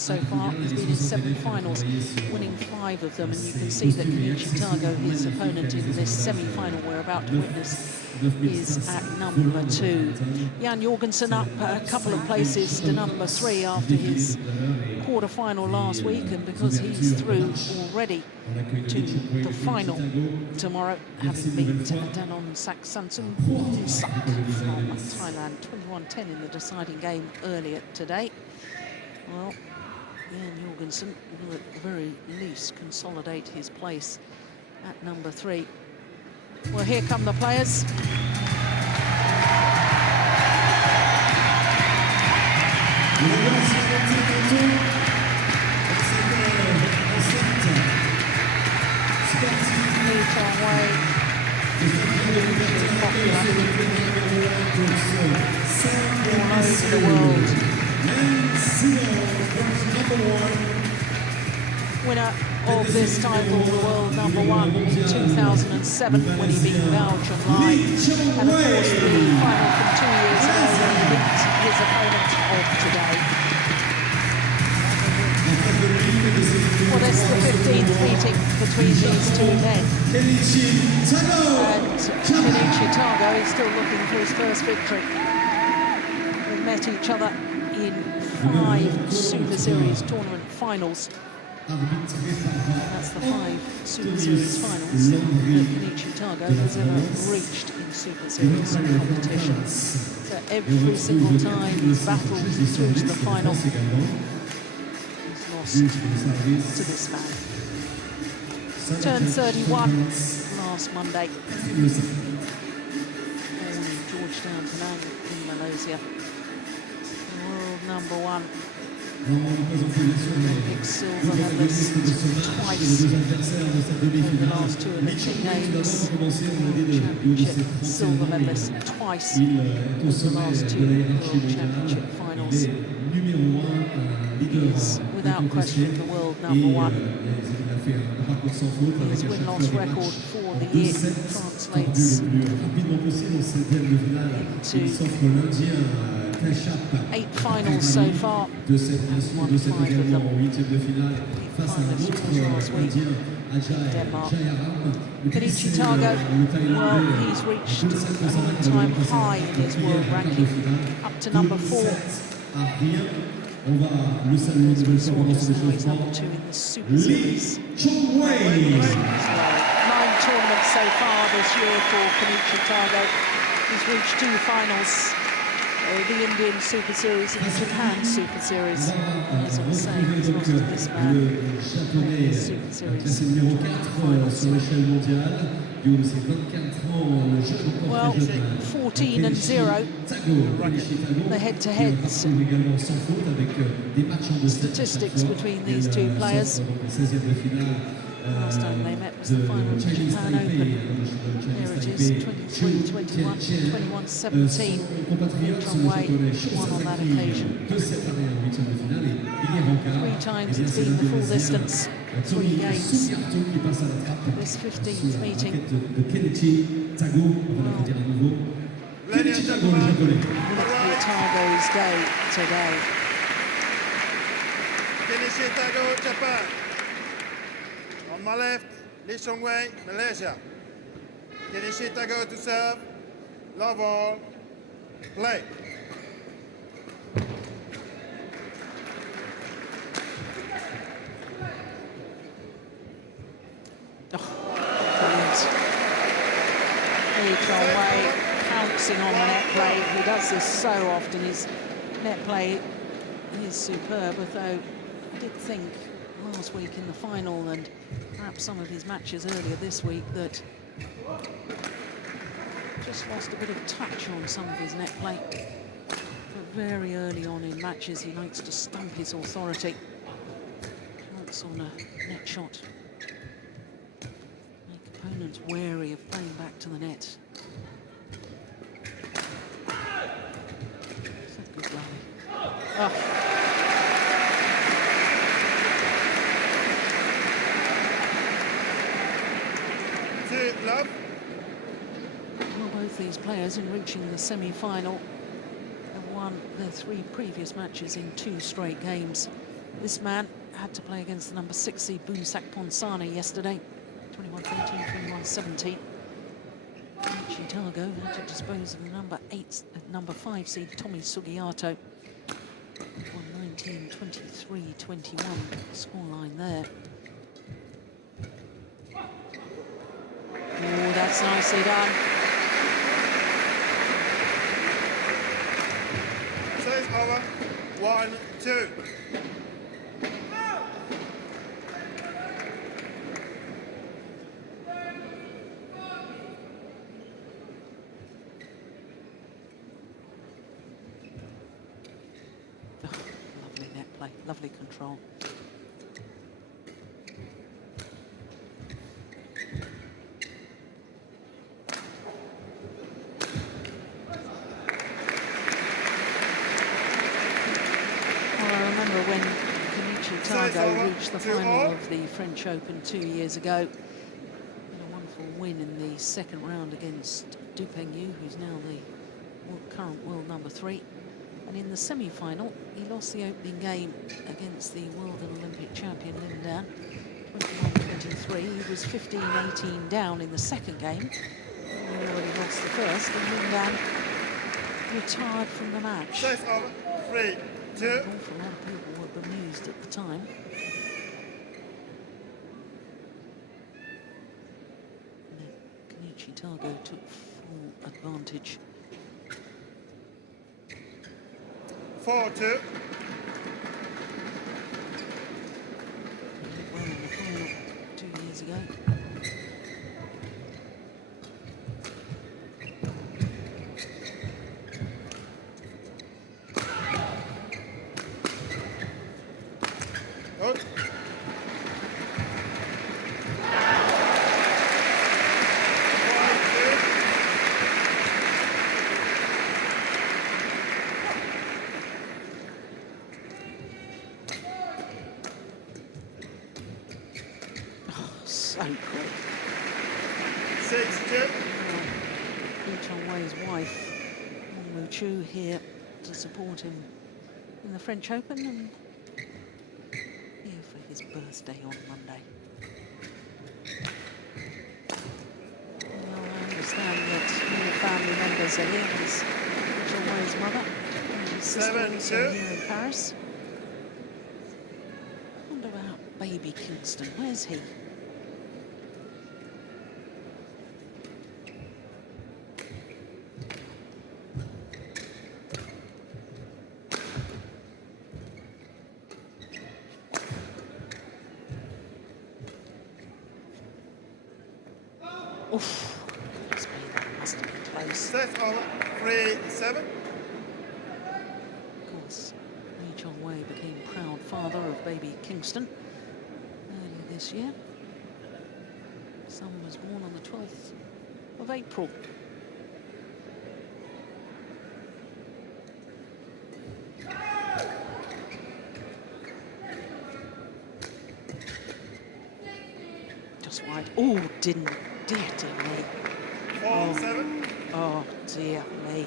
so far. He's been in 7 finals, winning 5 of them, and you can see that Kenichi Tago, his opponent in this semi-final we're about to witness, is at number 2. Jan Jorgensen up a couple of places to number 3 after his quarter-final last week, and because he's through already to the final tomorrow, having beat Danon Saksansun from Thailand 21-10 in the deciding game earlier today. Well, Jan Jorgensen will at the very least consolidate his place at number 3. Well, here come the players. Chong Wei, popular all over the world. Winner of this title, the world #1 in 2007 when he beat Bao Chunlai. And of course the final from 2 years ago when he beat his opponent of today. Well, this is the 15th meeting between these two men. And Kenichi Tago is still looking for his first victory. They've met each other in 5 Super Series tournament finals. That's the 5 Super Series finals that Kenichi Tago has ever reached in Super Series competitions. So every single time he's battled through to the final, to this man. Turned 31 last Monday. Born in Georgetown, Penang in Malaysia. World #1. Olympic silver medalist twice over the last 2 Olympic Games. Championship silver medalist twice over the last 2 World Championship finals. He's without question the world #1. His win-loss record for the year translates into 8 finals so far, and won 5 of them. 8 finalists was last week in Denmark. Kenichi Tago, well, he's reached an all-time high in his world ranking, up to number 4. As we saw just now, he's number 2 in the Super Series. 9 tournaments so far this year for Kenichi Tago. He's reached 2 finals, the Indian Super Series and the Japan Super Series. As I was saying, he's lost to this man in the Super Series finals. Well, 14-0, the head-to-heads. Statistics between these 2 players. Last time they met was the final of the Japan Open. There it is, 23-21, 21-17. Chong Wei won on that occasion. 3 times it's been the full distance, 3 games. This 15th meeting. Will it be Tago's day today? Kenichi Tago, Japan. On my left, Chong Wei, Malaysia. Kenichi Tago to serve. Love all. Play. Chong Wei pouncing on the net play. He does this so often. His net play is superb, although I did think last week in the final and perhaps some of his matches earlier this week that just lost a bit of touch on some of his net play. But very early on in matches, he likes to stump his authority. Pounce on a net shot. Make opponents wary of playing back to the net. Good rally. Oh. Love. Well, both these players in reaching the semi-final have won their 3 previous matches in 2 straight games. This man had to play against the number 6 seed Boonsak Ponsani yesterday, 21-13, 21-17. Kenichi Tago had to dispose of the number 5 seed Tommy Sugiyato. 19, 23, 21 scoreline there. Oh, that's nicely done. Says over. 1-2. Lovely control. Well, I remember when Kenichi Tago reached the final of the French Open 2 years ago. Had a wonderful win in the second round against Du Pengyu, who's now the current world number 3. And in the semi-final, he lost the opening game against the world and Olympic champion Lin Dan, 21-23. He was 15-18 down in the second game. He already lost the first, and Lin Dan retired from the match. Says over. 3-2. An awful lot of people were bemused at the time. And Kenichi Tago took full advantage. 4-2. Well in the final 2 years ago. Good. So quick. 6-2. Chong Wei's wife, Mu Chu, here to support him in the French Open and here for his birthday on Monday. Well, I understand that more family members are here. There's Chong Wei's mother and his sister also here in Paris. I wonder about baby Kingston. Where's he? Oof, that must have been close. Set over. 3-7. Of course, Chong Wei became proud father of baby Kingston earlier this year. Son was born on the 12th of April. Just wide. Oh, didn't. Dear me. 4-7. Oh, dear me.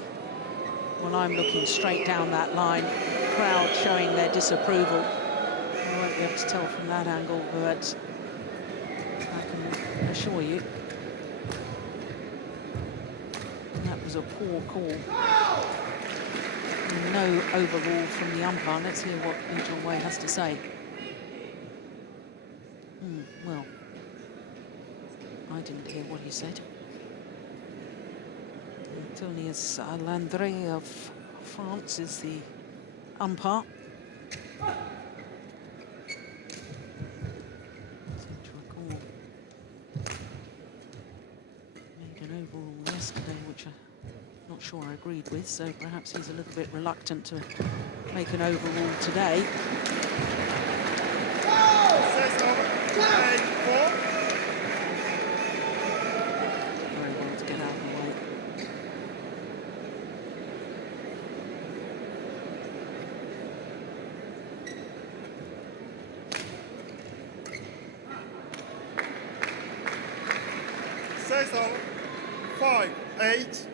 Well, I'm looking straight down that line. Crowd showing their disapproval. I won't be able to tell from that angle, but I can assure you that was a poor call. No overrule from the umpire. Let's hear what Chong Wei has to say. Well, I didn't hear what he said. Antonius Landry of France is the umpire. Seem to recall made an overrule yesterday, which I'm not sure I agreed with, so perhaps he's a little bit reluctant to make an overrule today. Says over. 8-4. Says over. 5-8.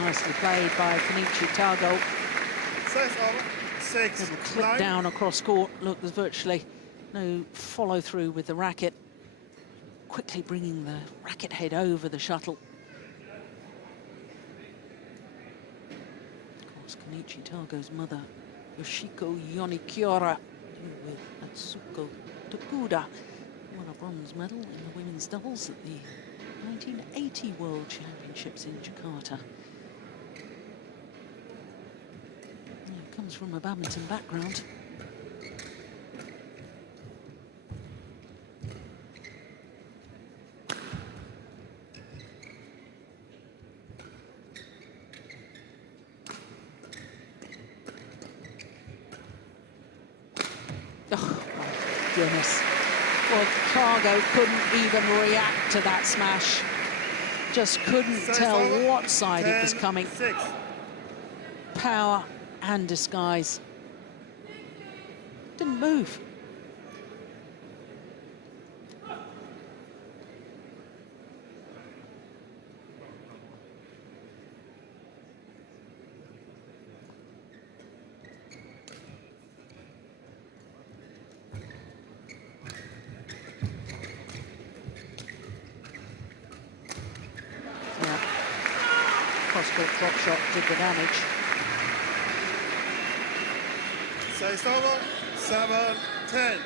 Nicely played by Kenichi Tago. 6 over, 6, Little clip 9. down across court. Look, there's virtually no follow through with the racket. Quickly bringing the racket head over the shuttle. Of course, Kenichi Tago's mother, Yoshiko Yonikiora, with Atsuko Tokuda, won a bronze medal in the women's doubles at the 1980 World Championships in Jakarta. Comes from a badminton background. Oh, my goodness. Well, Tago couldn't even react to that smash. Just couldn't tell what side it was coming. 6. Power and disguise. Didn't move. Yeah. Cross-court drop shot did the damage. 6 over, 7, 10.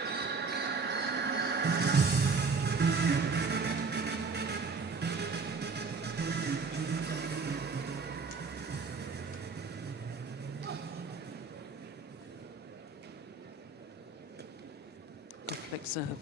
Good flick serve.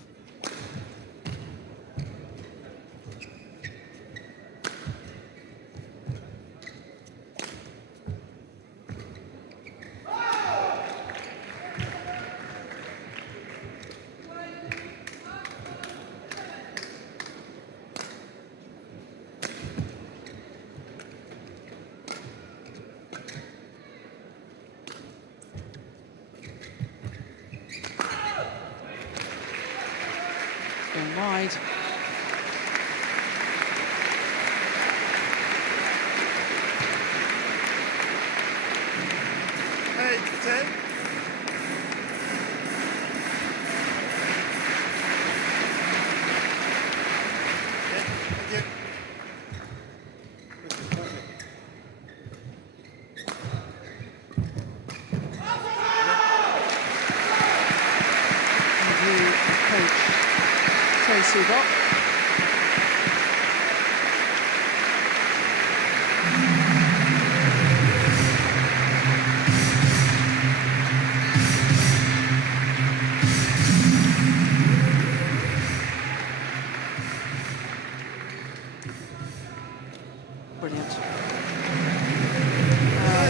Going wide. Eight, 10. Okay, thank you. Review coach Subo. Brilliant.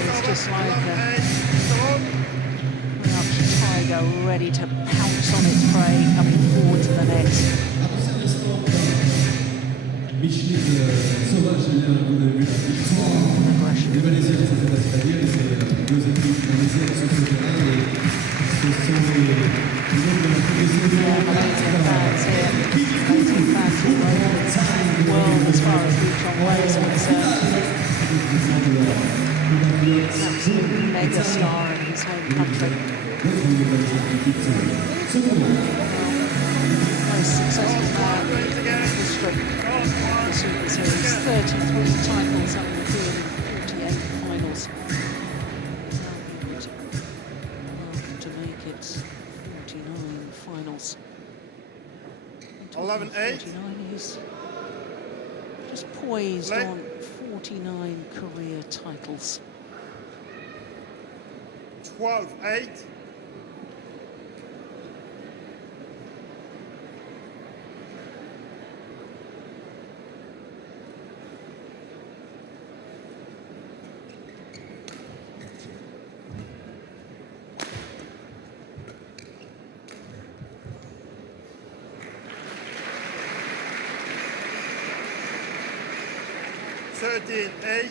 It's just like Crouch Tiger ready to pounce on its prey, coming forward to the net. Malaysian fans here, Malaysian fans all over the world as far as Chong Wei is concerned. Absolute mega star in his home country. Most successful man in history of the Super Series. 33 titles, having appeared in 48 finals. To make it 49 finals. 11-8. 49, he's just poised on 49 career titles. 12-8. Thirteen, 8.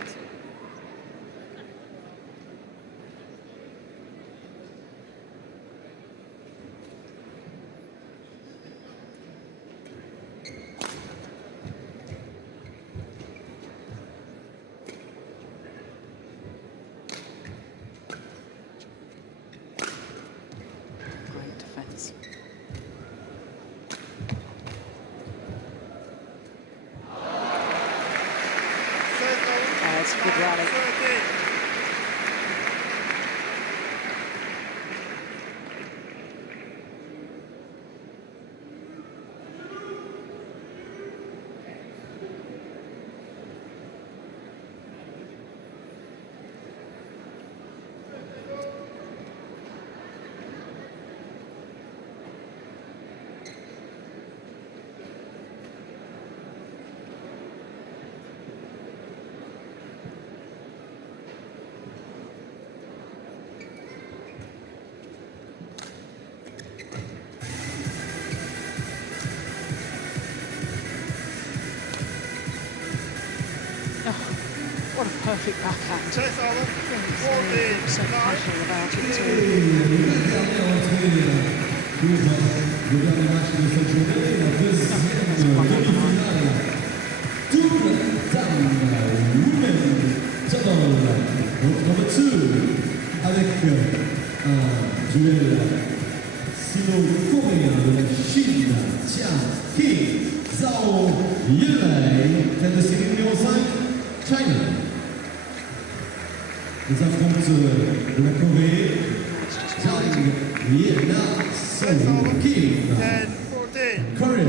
it's a good rally. 13. What a perfect backhand. Chase over. So 14. 9. casual about it too. Le dernier match de cette journée, la deuxième demi-finale. Double dame women double. Donc number 2 avec un duel sino-coréen de la Chine, Zhao Yunlei, tête de série numéro 5, China. Les affrontes de la Corée, Zhang Yena. 10, 14. Korea.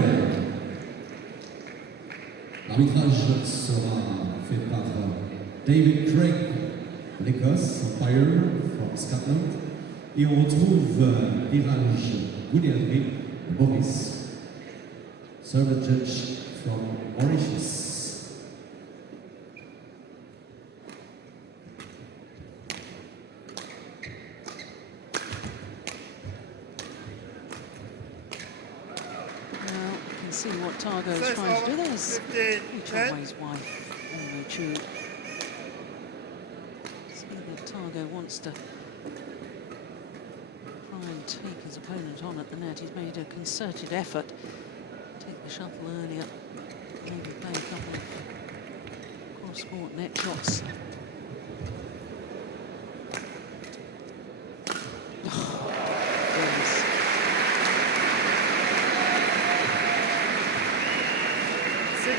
L'arbitrage sera fait par David Craig, l'Écosse, umpire from Scotland. Et on retrouve l'Irage Gouliadri, Boris, server judge from Mauritius. See what Tago is trying to do. There's 15, Chong Wei's wife, Chong Wei. See that Tago wants to try and take his opponent on at the net. He's made a concerted effort to take the shuttle earlier, maybe play a couple of cross-court net shots.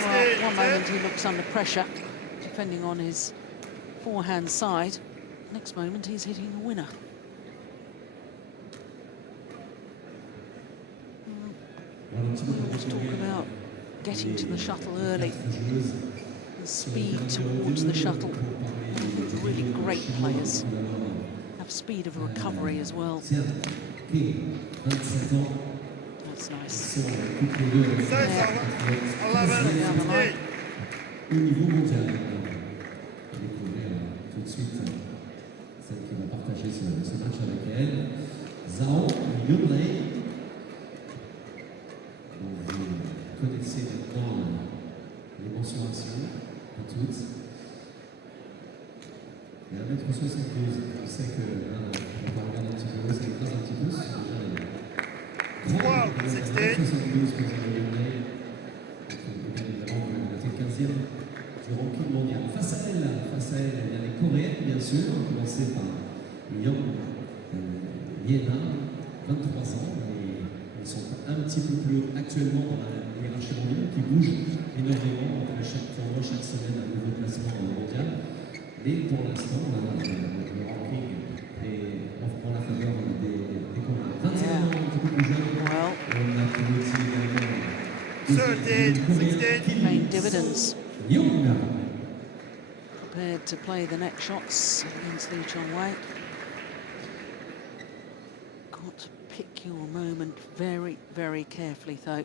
Well, one moment he looks under pressure, defending on his forehand side. Next moment he's hitting a winner. We always talk about getting to the shuttle early, the speed towards the shuttle. I think the really great players have speed of recovery as well. That's nice. Yeah. 11, 8. Au niveau mondial, on va découvrir tout de suite celle qui va partager ce match avec elle, Zhao Yunlei. Vous connaissez maintenant les mensurations, pas toutes. Et 1m72, je sais que on va regarder un petit peu, ça écrase un petit peu, c'est déjà les 72 que vous avez Yunlei. Bien évidemment, on était 15e du ranking mondial. Face à elle, il y a les Coréennes, bien sûr, à commencer par Yena, 23 ans. Et ils sont un petit peu plus hauts actuellement dans la hiérarchie mondiale, qui bouge énormément entre chaque tournoi, chaque semaine, un nouveau classement mondial. Mais pour l'instant, le ranking est en la faveur des Coréens. 21 ans, un petit peu plus jeune. On a Kenichi également. 13, 16. Paying dividends. Prepared to play the next shots against Lee Chong Wei. Got to pick your moment very, very carefully, though.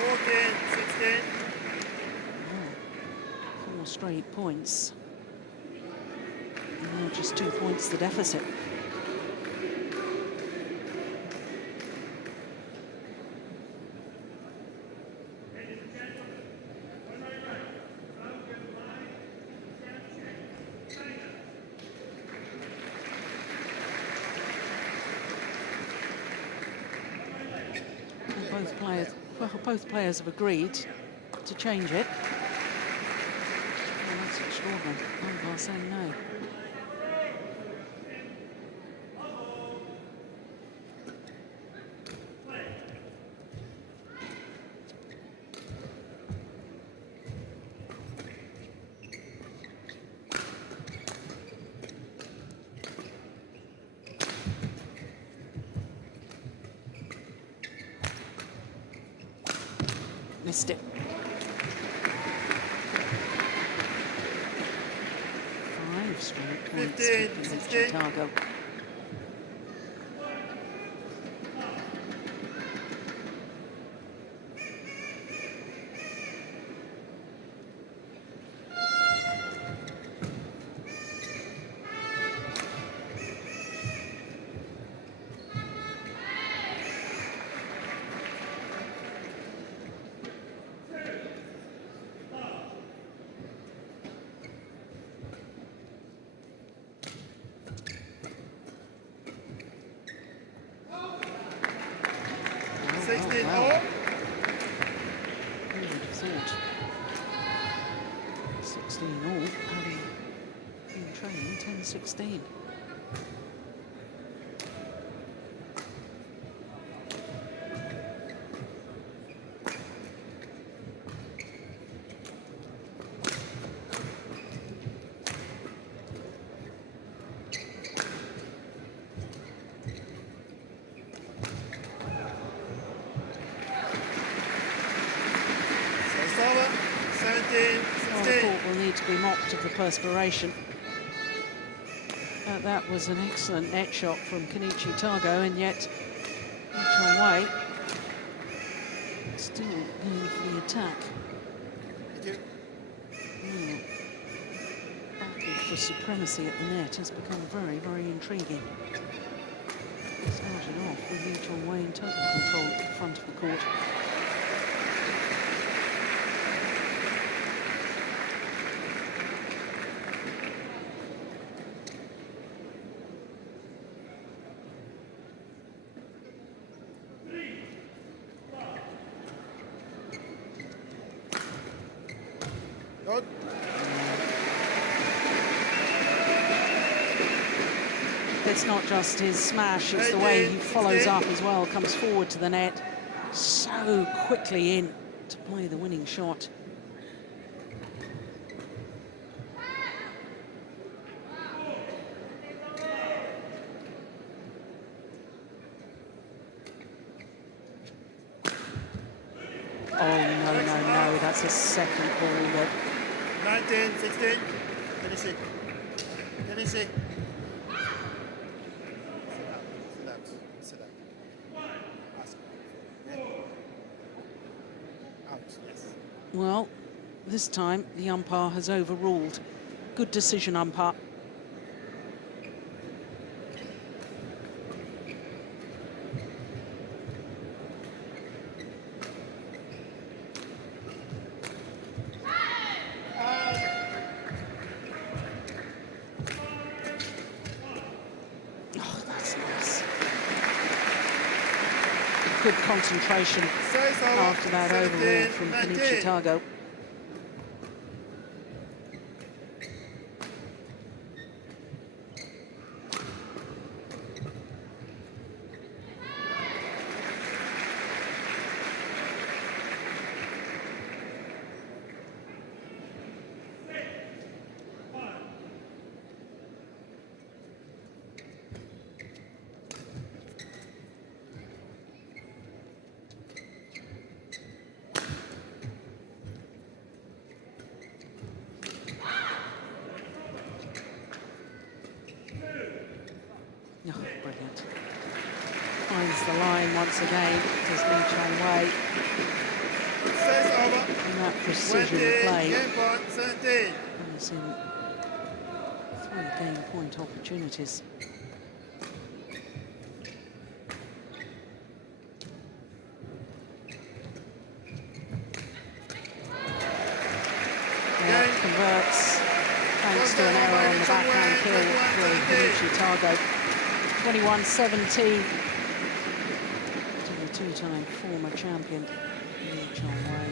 Oh, 4 straight points. And now just 2 points the deficit. Both players have agreed to change it. Oh, that's extraordinary. Umpire saying no. Missed it. 5 straight points for Kenichi Tago. Wow. Who would have thought? 16 all, having been training 10-16. Will need to be mopped of the perspiration. That was an excellent net shot from Kenichi Tago, and yet Chong Wei still going for the attack. Battle for supremacy at the net has become very, very intriguing. Started off with Chong Wei in total control at the front of the court. It's not just his smash, it's the way he follows up as well, comes forward to the net so quickly in to play the winning shot. Oh, no, that's a second ball that... 19, 16, Kenichi. Kenichi. Sit down. Out, yes. Well, this time the umpire has overruled. Good decision, umpire. Good concentration after that overrule from Kenichi Tago. Oh, brilliant. Finds the line once again, does Chong Wei. And that precision play. And it's in 3 game point opportunities. Yeah, converts thanks to an error on the backhand kill for Kenichi Tago. 21-17 to the 2-time former champion, Chong Wei.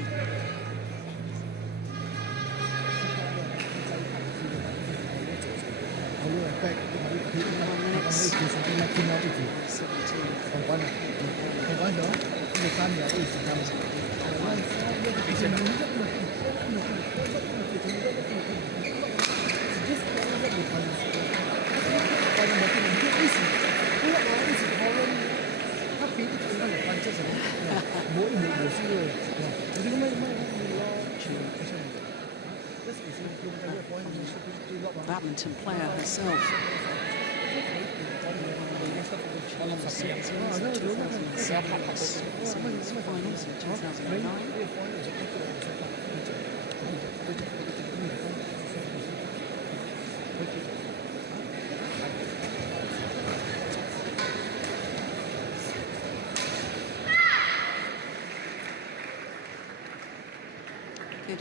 badminton player herself. Series in 2007, Superseries Finals in 2009.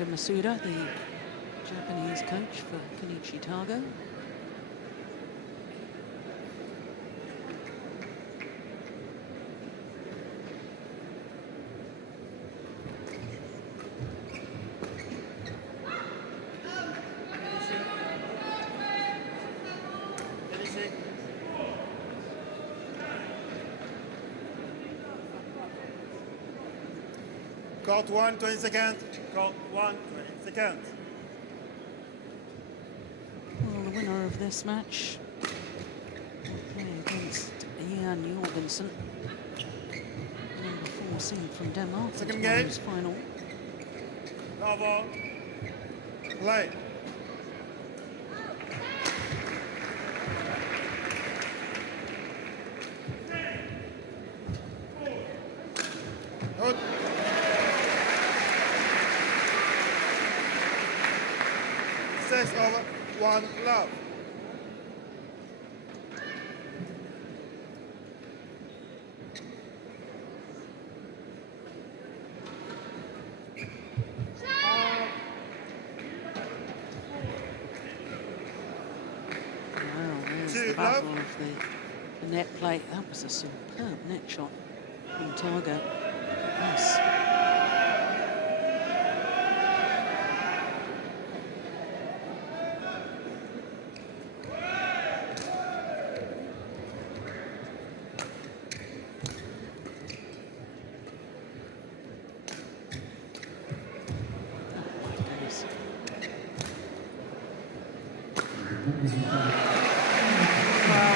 Masuda, the Japanese coach for Kenichi Tago. Court 1, 20 seconds. Court 1, 20 seconds. Well, the winner of this match will play against Jan Jorgensen, number 4 seed from Denmark. Second game. Final. Bravo. Play. Good. Over 1 love. Well, there's the battle of the net play. That was a superb net shot from Tago. Yes. Well,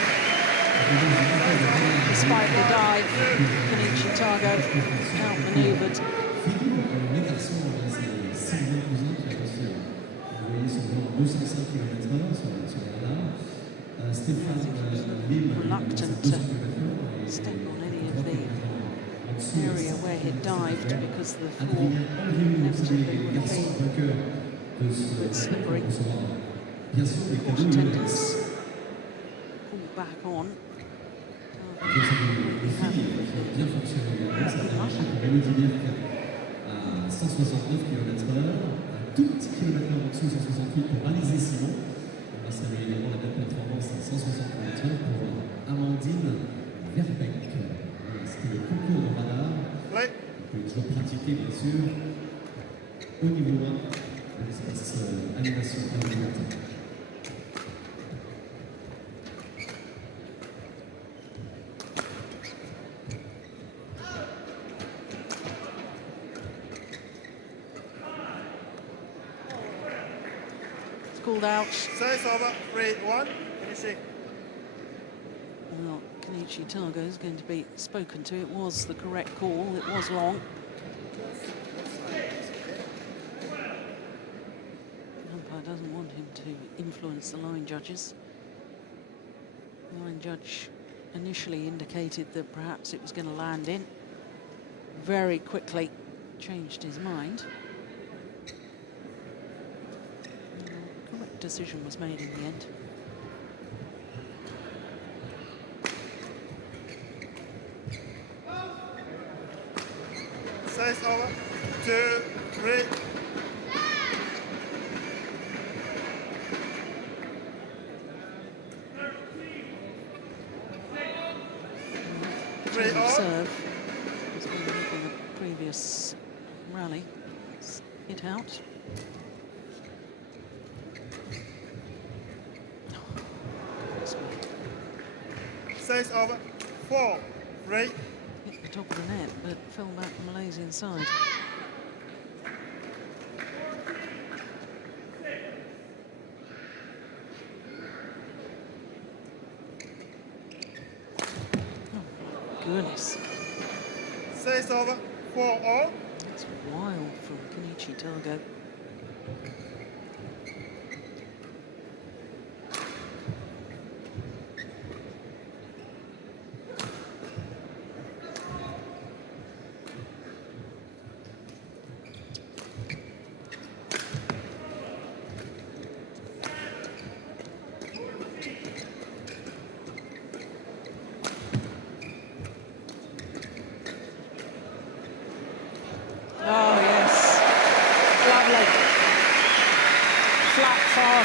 despite the dive, Kenichi Tago outmaneuvered. Reluctant to step on any of the area where he dived because the floor inevitably would have been a bit slippery. Court attendants pulled back on. À 169 km/h, un tout petit kilomètre en dessous, 168 pour Alizé Simon. On va saluer également la belle performance à 160 km/h pour Amandine Verbeck. C'était le concours de radar. Ouais. On peut toujours pratiquer, bien sûr, au niveau 1 de l'espace animation alimentaire. Called out. Service over, 3-1, finishing. Well, Kenichi Tago is going to be spoken to. It was the correct call. It was long. The umpire doesn't want him to influence the line judges. The line judge initially indicated that perhaps it was going to land in. Very quickly changed his mind. Decision was made in the end. Service over, 2, 3. Serve was going to look in the previous rally. It's hit out. Service over, 4, 3. Hit the top of the net, but fell back the Malaysian side. Oh, goodness. Service over, 4-all. That's wild from Kenichi Tago.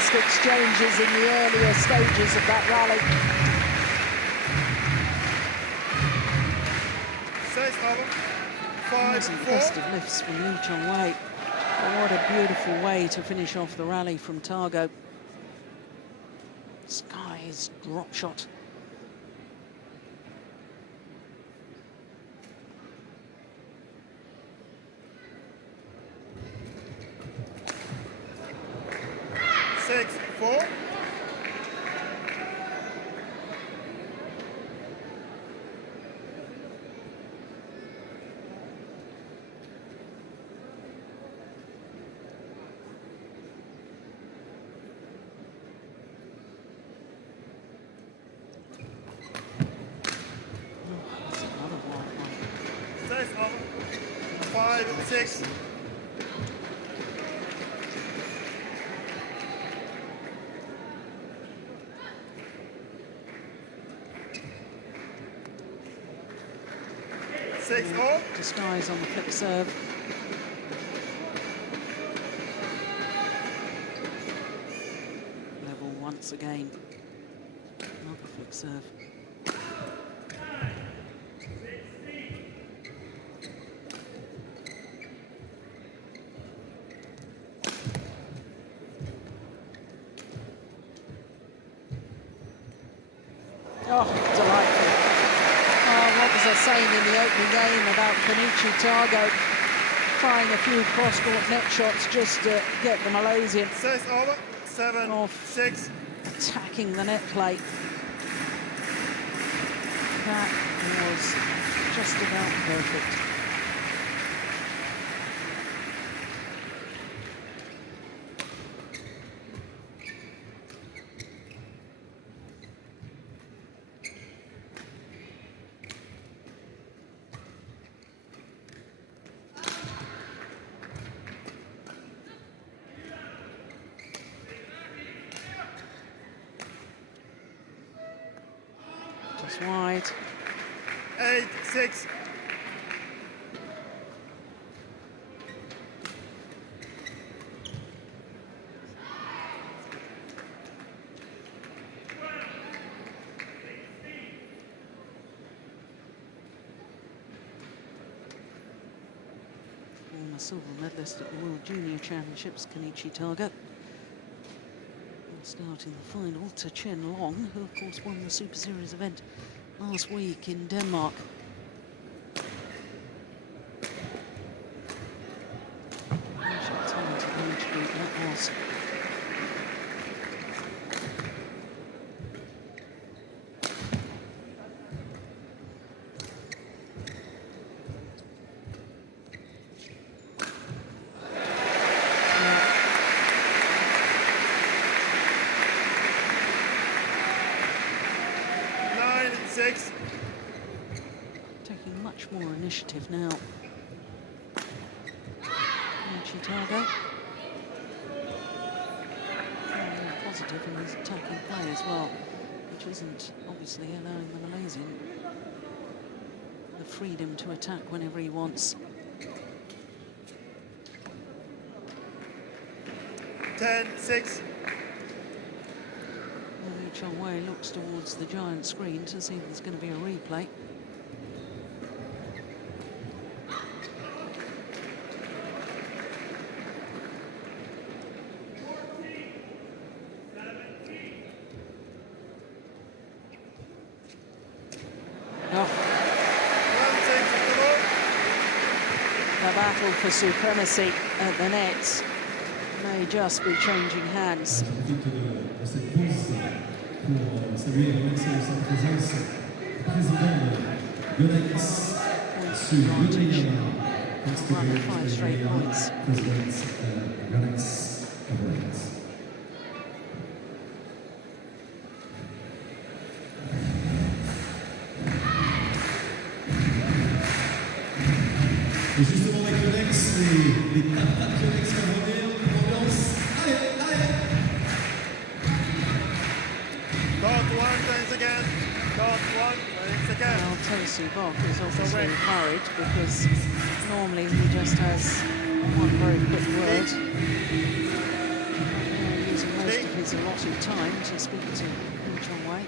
fast exchanges in the earlier stages of that rally. Wasn't the best of lifts from Chong Wei. But what a beautiful way to finish off the rally from Tago. Sky's drop shot. Six, four. Five, six. Six, all. Disguise on the flip serve. Level once again. Another flip serve. Oh, delightful. Oh, what was I saying in the opening game about Kenichi Tago trying a few cross-court net shots just to get the Malaysian 6 over, 7, off 6. attacking the net play. That was just about perfect. Just wide. 8, 6. Former silver medalist at the World Junior Championships, Kenichi Tago. Starting the final to Chen Long, who of course won the Super Series event last week in Denmark. What a talented age group that was. Six. Taking much more initiative now. Kenichi Tago. Very positive in his attacking play as well, which isn't obviously allowing the Malaysian the freedom to attack whenever he wants. 10, 6. Chong Wei looks towards the giant screen to see if there's going to be a replay. Oh. The battle for supremacy at the net may just be changing hands. Pour saluer et remercier de sa présence le président de Yonex, M. Yonex, président Yonex Coubertin. Et justement avec Yonex, les tapas de Yonex vont revenir, l'ambiance, allez. Again. Got one, again. Well, Tosu Bok is obviously worried because normally he just has one very quick word. Using most of his allotted time to speak to Chong Wei.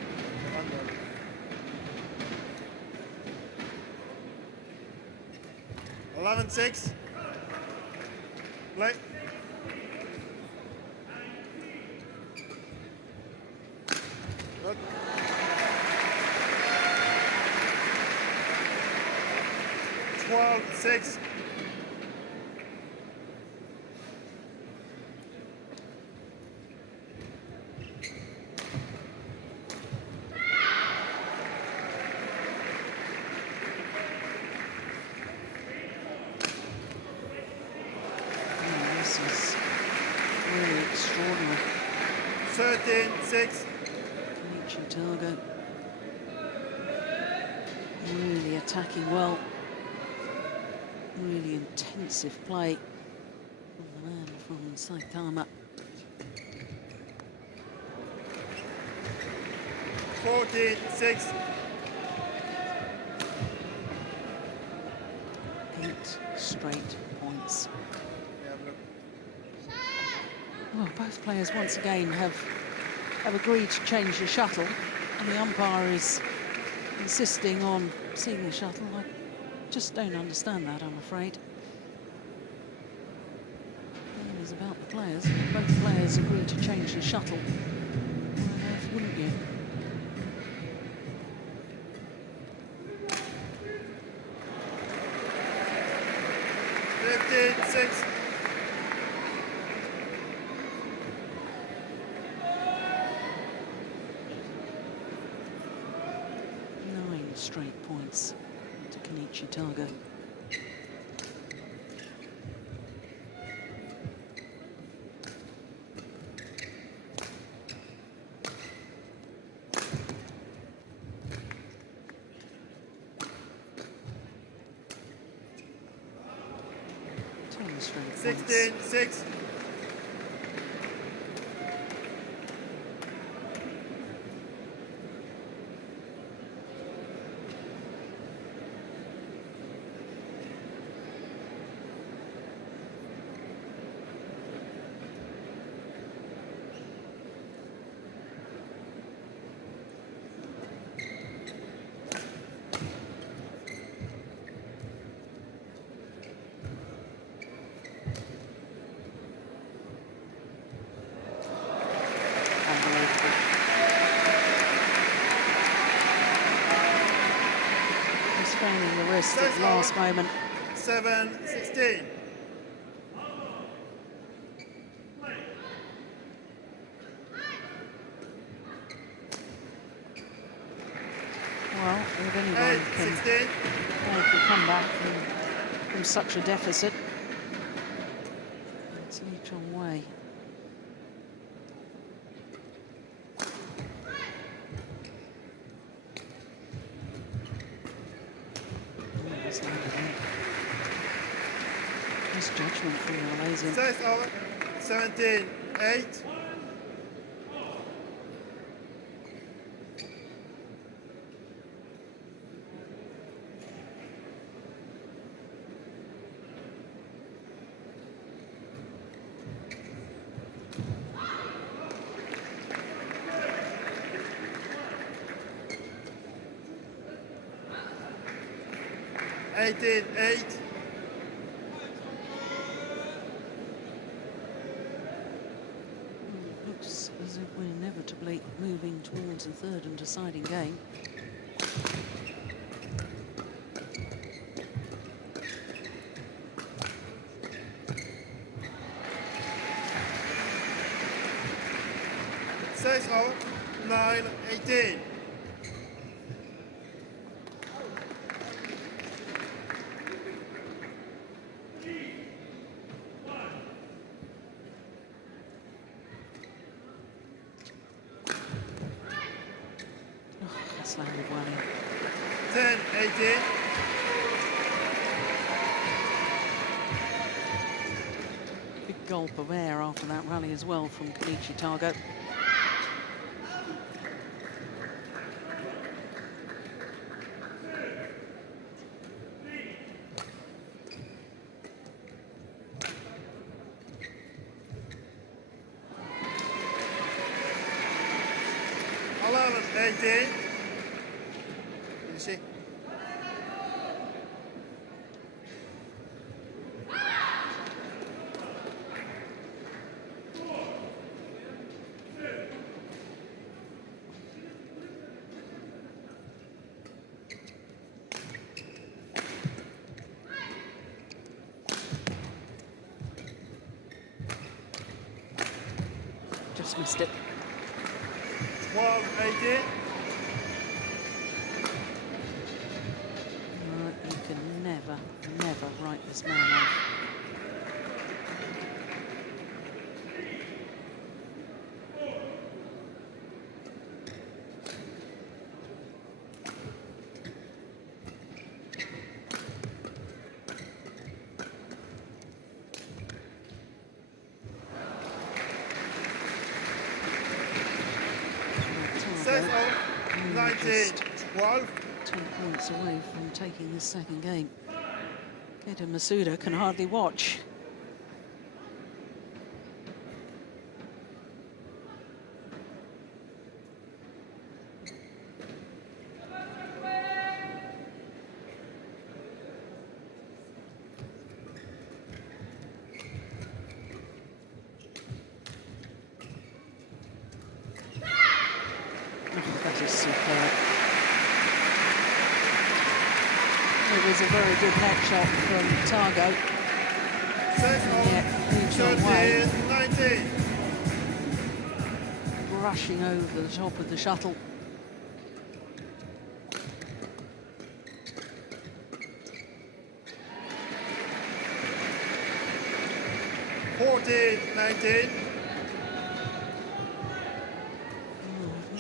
11-6. Play. Good. 12-6. This is really extraordinary. 13-6. Kenichi Tago really attacking well. Really intensive play from the man from Saitama. 14-6. 8 straight points. Yeah, look. Well, both players once again have agreed to change the shuttle, and the umpire is insisting on seeing the shuttle. I just don't understand that, I'm afraid. The game is about the players. Both players agreed to change the shuttle. Why on earth wouldn't you? Six. Nine straight points to Kenichi Tago. Straight points. 16-6. Straining the wrist at the last moment. 7-16. Well, if anyone can make a comeback from such a deficit, it's Chong Wei. Nice judgment from the Malaysian. 17-8. Looks as if we're inevitably moving towards a third and deciding game. Says all 9-18. That's landed well in. 10-18. Big gulp of air after that rally as well from Kenichi Tago. 18. Kenichi. Just missed it. 12-18. You can never, never write this man off. Set of 19-12. 10 points away from taking this second game. Keita Masuda can hardly watch. Oh, that is superb. It was a very good net shot from Tago. Set Yeah, of Chong Wei 13-19. brushing over the top of the shuttle.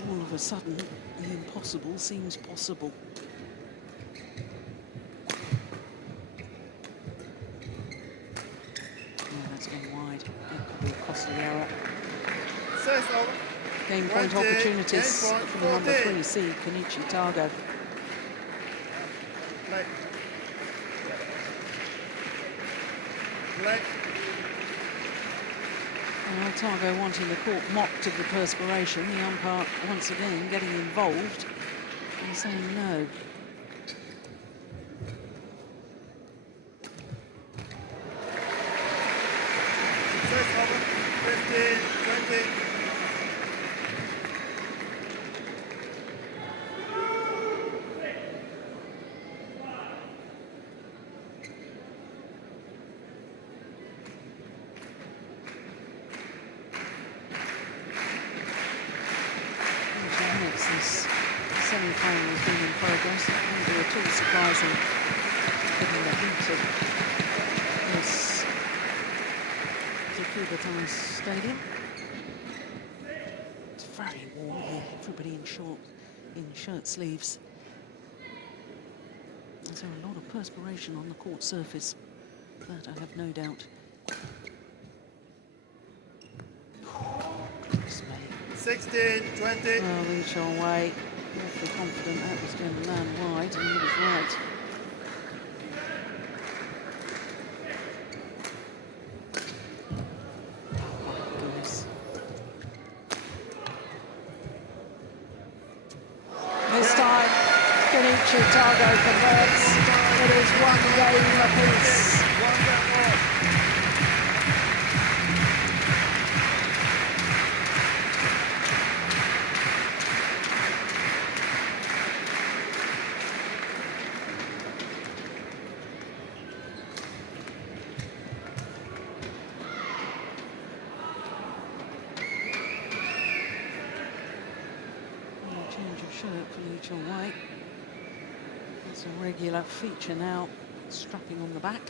All of a sudden, the impossible seems possible. Yeah, that's gone wide. That could be a costly error. Game point 20, opportunities game point for the number 14. 3 seed, Kenichi Tago. Play. Play. Well, Tago wanting the court mocked of the perspiration. The umpire once again getting involved and saying no. Set of 15-20. This semi-final has been in progress. It wouldn't be at all surprising given the heat of this the Coubertin Stadium. It's very warm here, everybody in shirt sleeves. There's a lot of perspiration on the court surface, that I have no doubt. Goodness me. 16-20. Well, Chong Wei, awfully confident that was going to land wide, and he was right. Oh, my goodness. This time, Kenichi Tago converts. It is one game apiece. Change of shirt for Chong Wei. It's a regular feature now, strapping on the back.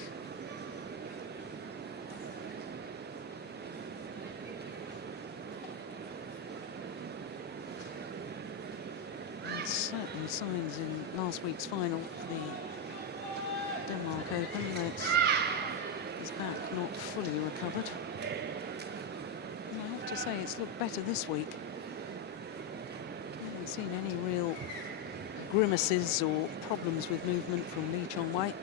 There's certainly signs in last week's final for the Denmark Open that his back not fully recovered. And I have to say it's looked better this week. Seen any real grimaces or problems with movement from Chong Wei.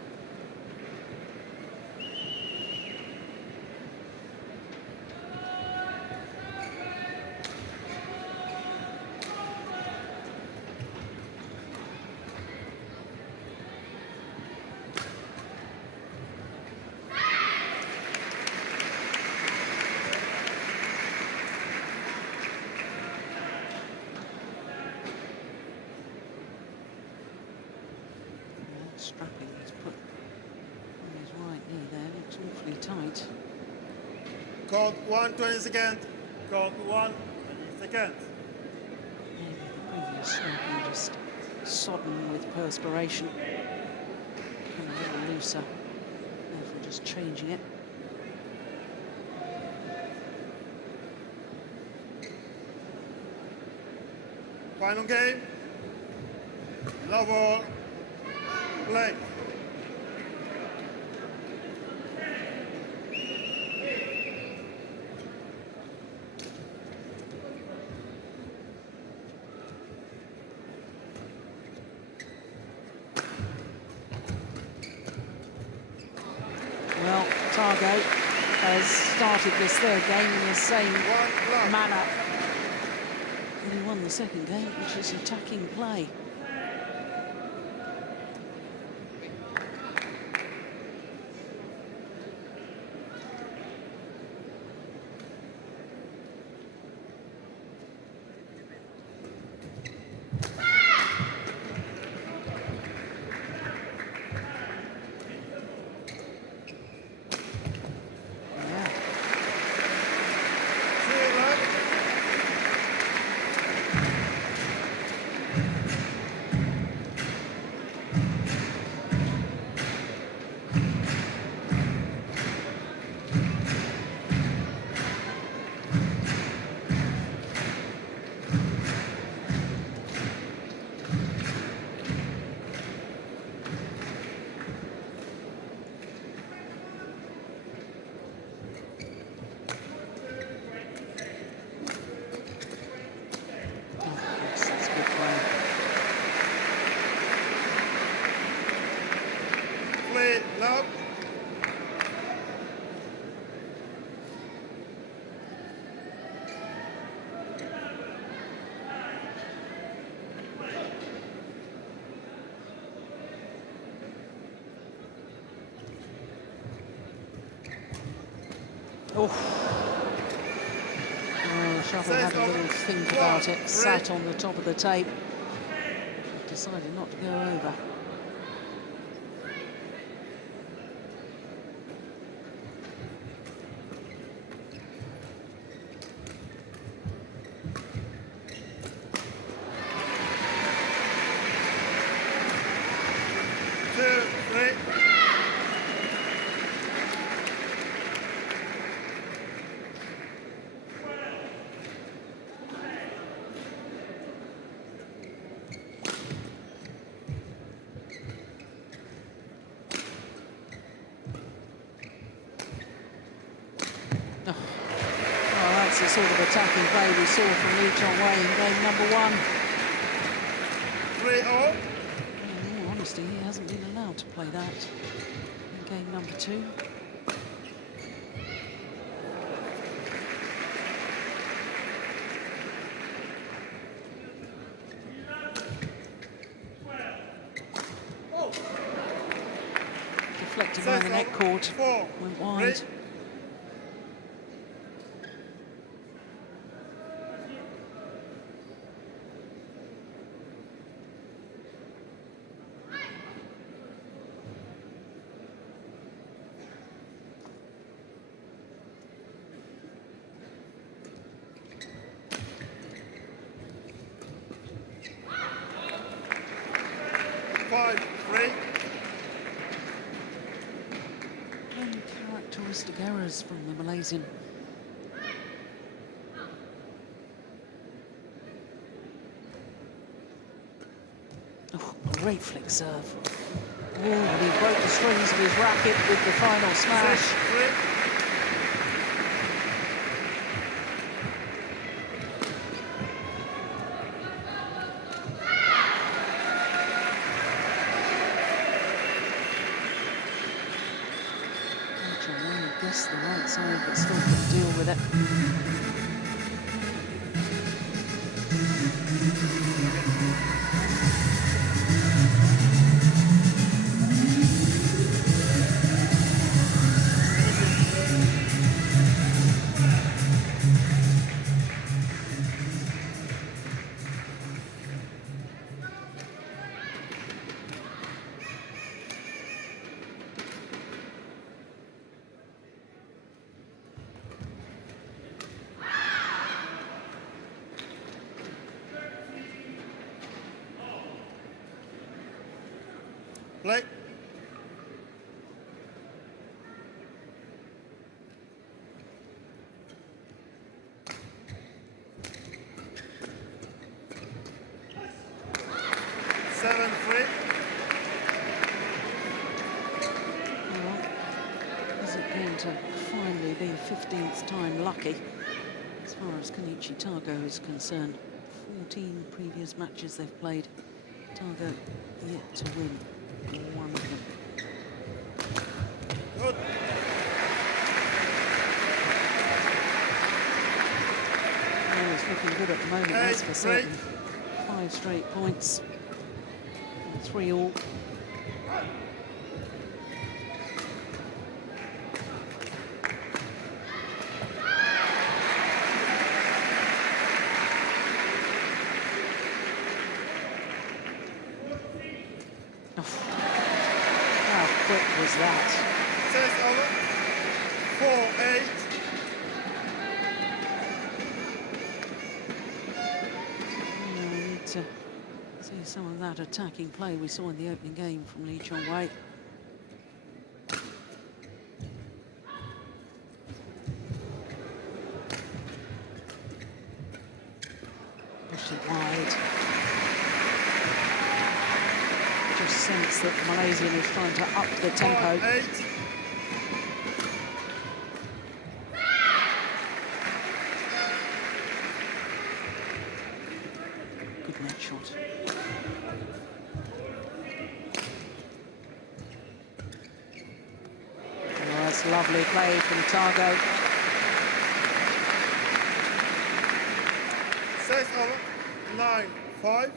strapping he's put on his right knee there. Looks awfully tight. Code 1, 20 seconds. Code 1, 20 seconds. Maybe the previous strapping just sodden with perspiration. And a little looser. Therefore just changing it. Final game. Love all. Play. Well, Tago has started this third game in the same manner. And he won the second game, which is attacking play. Play, love. Oh, the shuttle had a little think about it, sat on the top of the tape, decided not to go over. That's the sort of attacking play we saw from Chong Wei in game number 1. 3-0. In all honesty, he hasn't been allowed to play that in game number 2. Deflected by the net cord, went wide. Uncharacteristic errors from the Malaysian. Oh, great flick serve. Oh, and he broke the strings of his racket with the final smash. Guessed the right side, but still couldn't deal with it. Play. Seven, 3. Is it going to finally be 15th time lucky as far as Kenichi Tago is concerned? 14 previous matches they've played. Tago yet to win one of them. Good. Oh, it's looking good at the moment, that's for certain. 5 straight points. And 3 all. Was that? Says over. 4-8. We need to see some of that attacking play we saw in the opening game from Chong Wei. Pushed it wide. Sense that the Malaysian is trying to up the tempo. 4-8. Good net shot. Oh, that's lovely play from Tago. Says over. 9-5.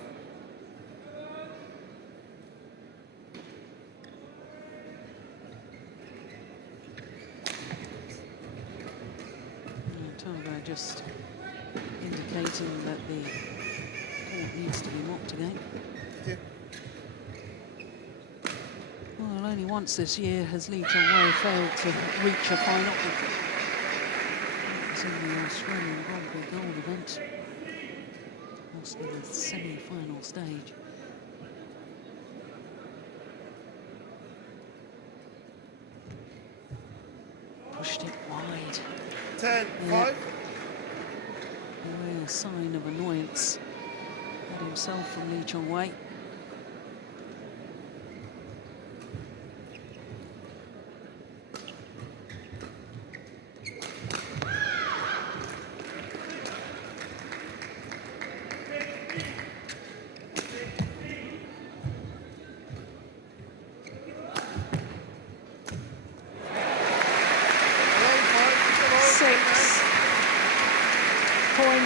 Just indicating that the court needs to be mopped again. Yeah. Well, only once this year has Chong Wei failed to reach a final. It was in the Australian Grand Prix Gold event, mostly the semi-final stage. Pushed it wide. 10-5. A sign of annoyance at himself from Chong Wei.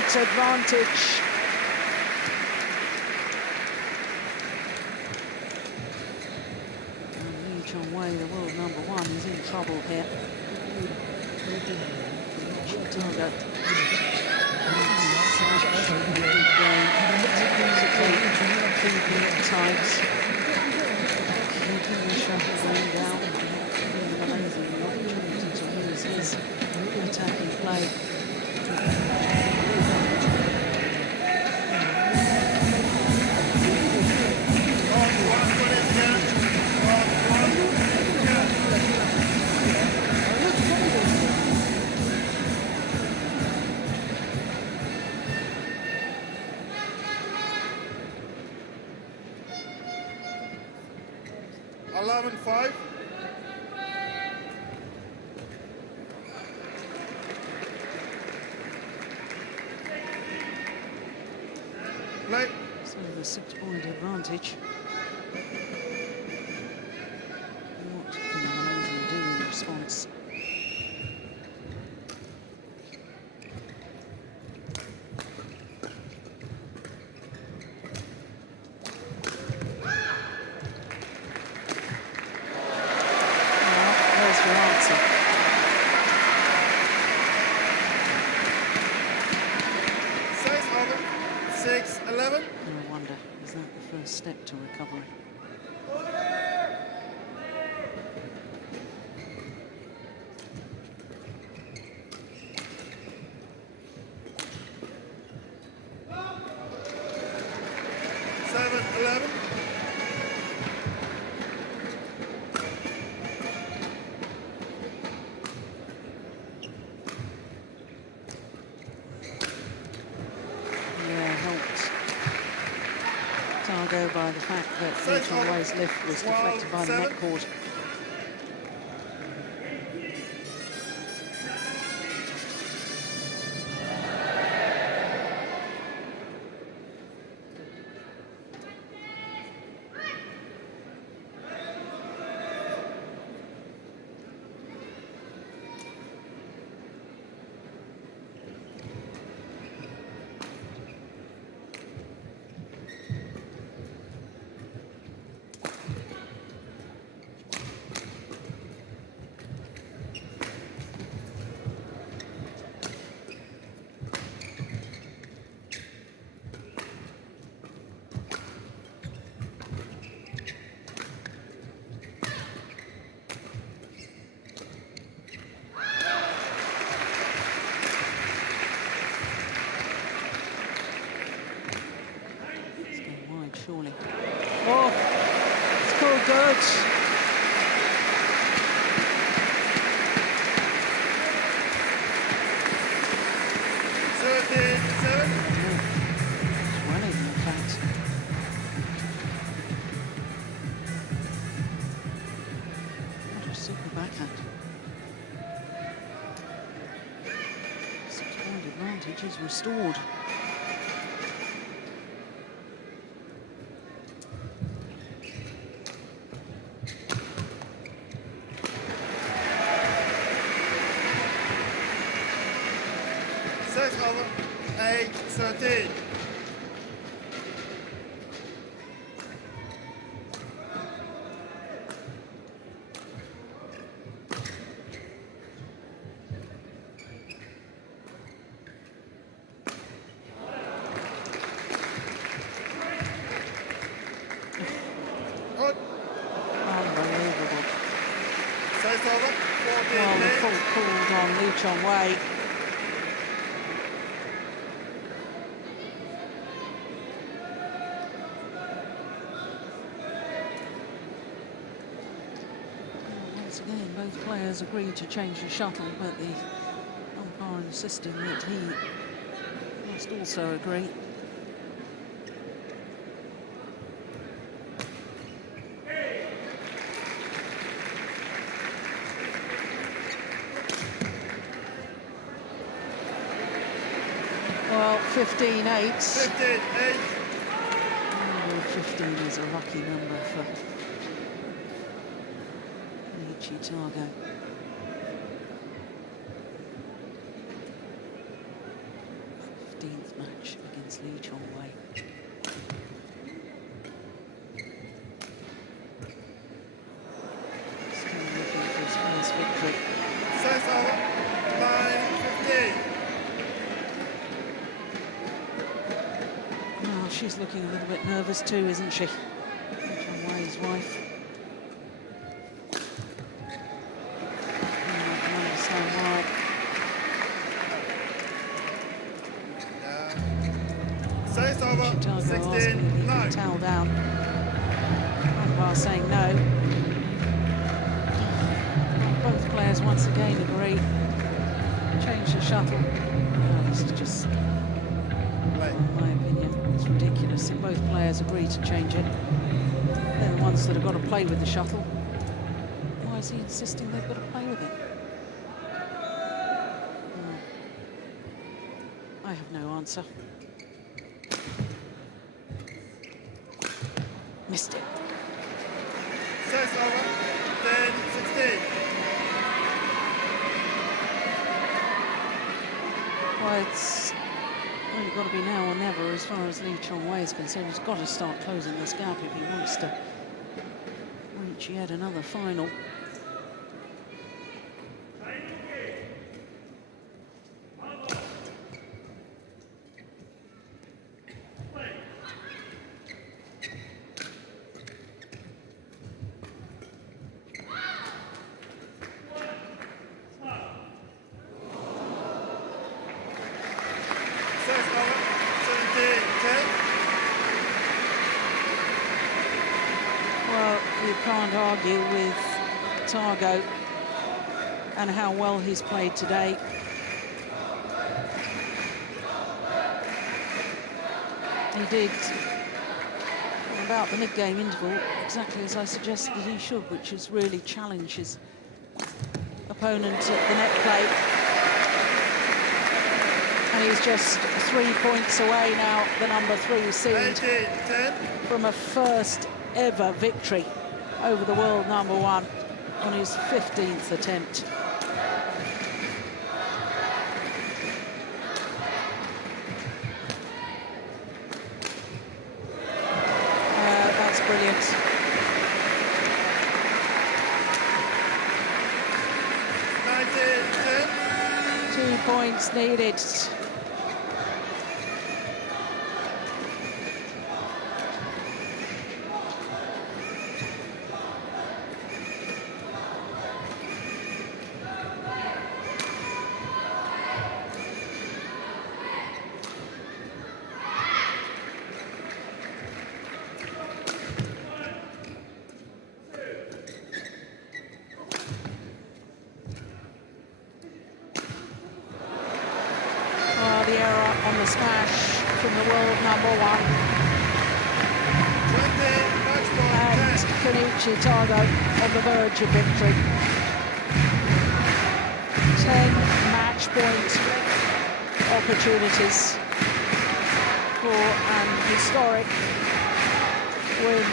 Advantage. And Chong Wei, the world #1, is in trouble here. Tago. Times. Keeping the shuttle going down. Giving the Malaysian an opportunity to use his attacking play. Five. Play. So the 6-point advantage. What can the Malaysian do in response? Step to recovery. Tago by the fact that Lee Chong Wei's lift was deflected by the net cord. Surely. Oh, it's called good. It's running, in fact. What a super backhand. 6-point advantage is restored. Over 8-13. Unbelievable. Set over 14. Well, the full called on Lee Chong Wei. Again, both players agreed to change the shuttle, but the umpire insisting that he must also agree. Well, 15-8. 15-8. Oh, 15 is a lucky number for Kenichi Tago. Match against Lee Chong Wei. Still looking for his first victory. Set over 9-15. Well, she's looking a little bit nervous too, isn't she? Lee Chong Wei's wife. I can understand why. Set over Tago asking if he can 16-9. towel down. Umpire saying no. Both players once again agree. Change the shuttle. Oh, this is just, in my opinion, it's ridiculous. If both players agree to change it, they're the ones that have got to play with the shuttle. Why is he insisting they've got to play with it? Oh. I have no answer. Missed it. Set over 10-16. Well, it's really got to be now or never as far as Lee Chong Wei is concerned. He's got to start closing this gap if he wants to reach yet another final. Well, you can't argue with Tago and how well he's played today. He did about the mid-game interval exactly as I suggested that he should, which is really challenge his opponent at the net play. And he's just 3 points away now, the number 3 seed, from a first ever victory over the world number 1 on his 15th attempt. That's brilliant. 2 points needed. The error on the smash from the world number 1. And Kenichi Tago on the verge of victory. 10 match point opportunities for an historic win.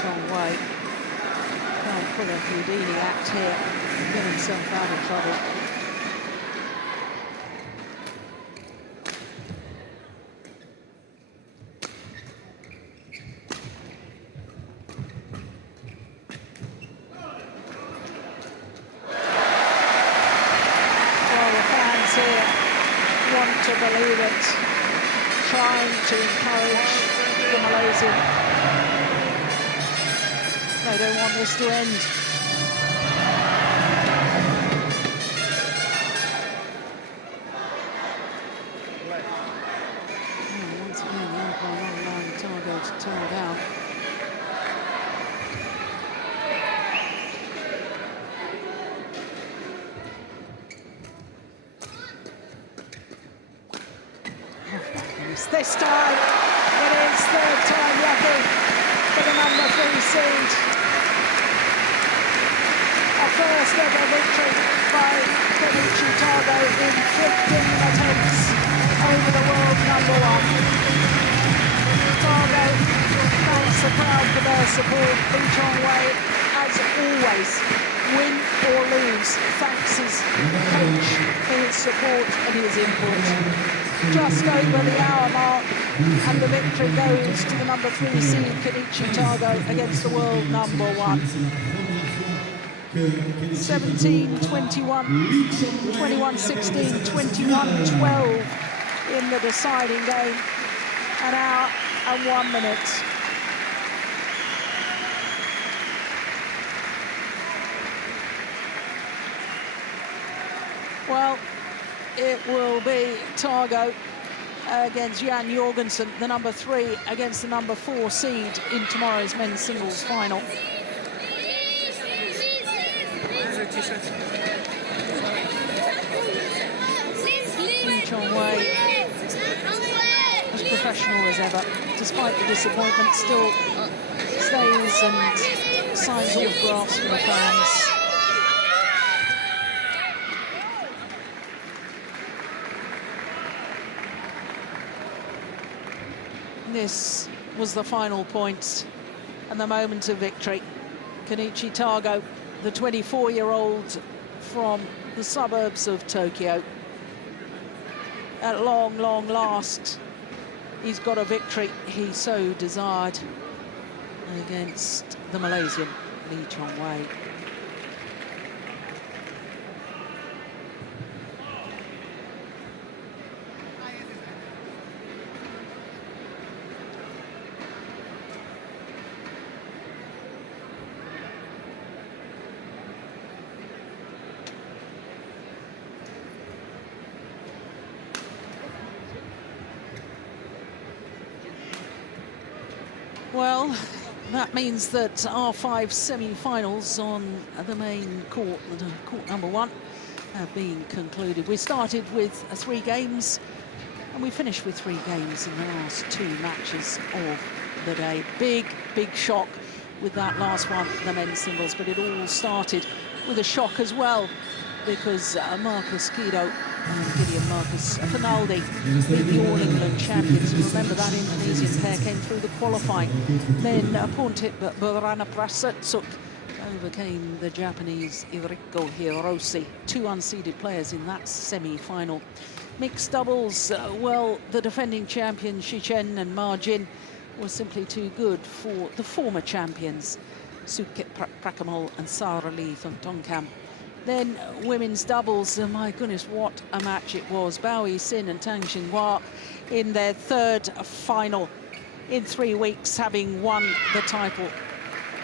Chong Wei can't pull a Houdini act here and get himself out of trouble. Well, the fans here want to believe it, trying to encourage the Malaysian. They don't want this to end. Once again, the umpire not allowing Tago to turn down. Oh my goodness, this time it is third time lucky for the number 3 seed. First ever victory by Kenichi Tago in 15 attempts over the world number 1. Tago thanks the crowd for their support. Chong Wei, as always, win or lose, thanks his coach for his support and his input. Just over the hour mark, and the victory goes to the number 3 seed Kenichi Tago against the world number 1. 17-21, 21-16, 21-12 in the deciding game. An hour and 1 minute. Well, it will be Tago against Jan Jorgensen, the number 3 against the number 4 seed in tomorrow's men's singles final. Chong Wei, as professional as ever, despite the disappointment, still stays and signs autographs for the fans. This was the final point and the moment of victory. Kenichi Tago, the 24-year-old from the suburbs of Tokyo. At long, long last, he's got a victory he so desired against the Malaysian, Chong Wei. Well, that means that our 5 semi-finals on the main court, court number 1, have been concluded. We started with 3 games, and we finished with 3 games in the last 2 matches of the day. Big shock with that last one, the men's singles, but it all started with a shock as well, because Marcus Kido and Gideon Marcus Finaldi, the All England champions. And remember, that Indonesian pair came through the qualifying. Then Pontit Burana Prasatsuk overcame the Japanese Iriko Hiroshi, 2 unseeded players in that semi-final. Mixed doubles, well, the defending champions Shichen and Ma Jin were simply too good for the former champions, Sukit Prakamol and Sara Lee Thongthongkam. Then women's doubles, my goodness, what a match it was. Bao Yi-sin and Tang Xinhua in their 3rd final in 3 weeks, having won the title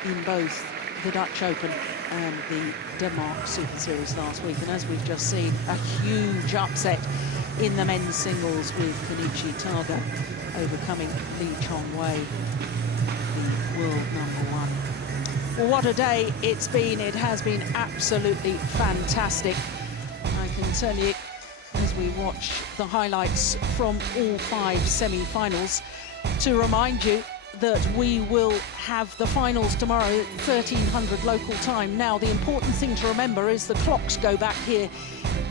in both the Dutch Open and the Denmark Super Series last week. And as we've just seen, a huge upset in the men's singles with Kenichi Tago overcoming Chong Wei, the world number 1. Well, what a day it's been. It has been absolutely fantastic. I can tell you, as we watch the highlights from all 5 semi-finals, to remind you that we will have the finals tomorrow at 1300 local time. Now, the important thing to remember is the clocks go back here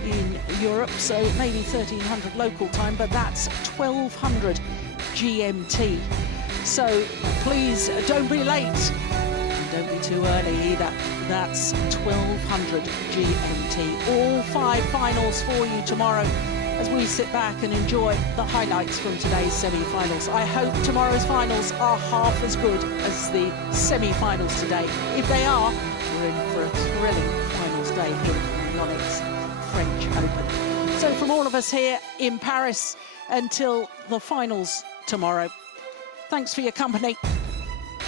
in Europe, so it may be 1300 local time, but that's 1200 GMT. So please don't be late. Don't be too early either. That's 1200 GMT. All 5 finals for you tomorrow as we sit back and enjoy the highlights from today's semi-finals. I hope tomorrow's finals are half as good as the semi-finals today. If they are, we're in for a thrilling finals day here at the Yonex French Open. So from all of us here in Paris, until the finals tomorrow, thanks for your company,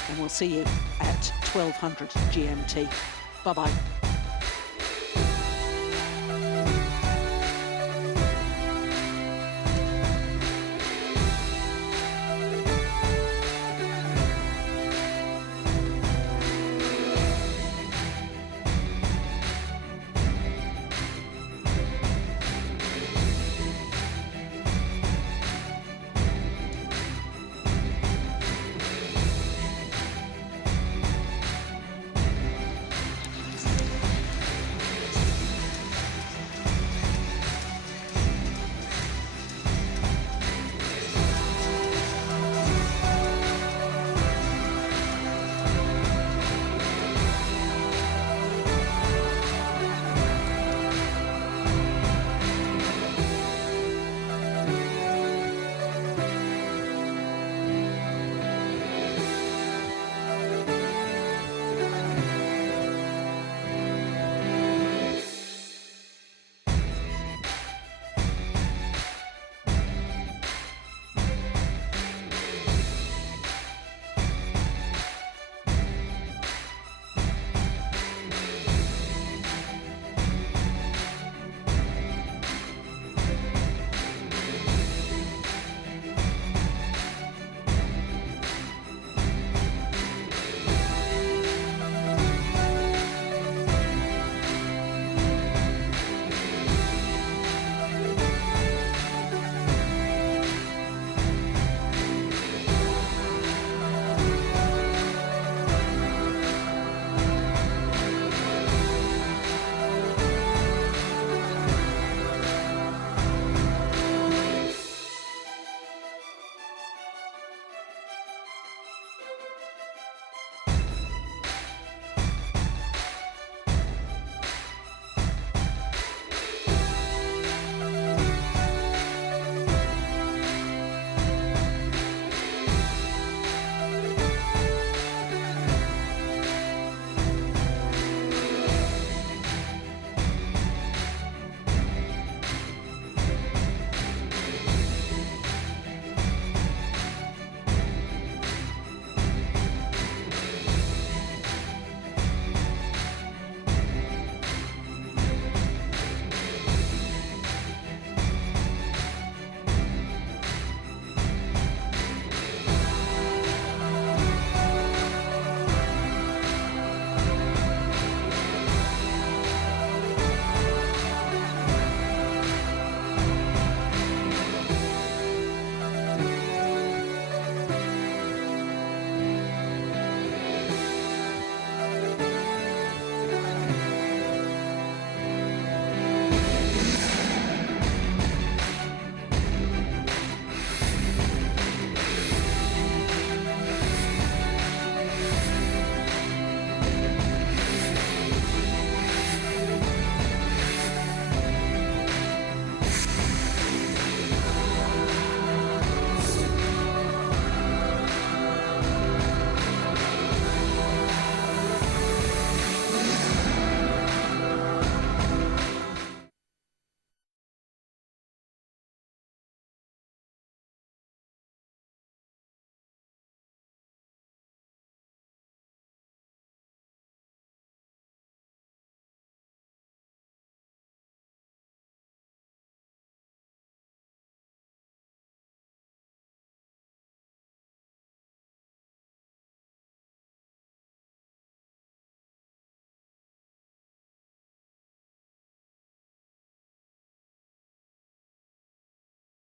and we'll see you at 1200 GMT. Bye-bye.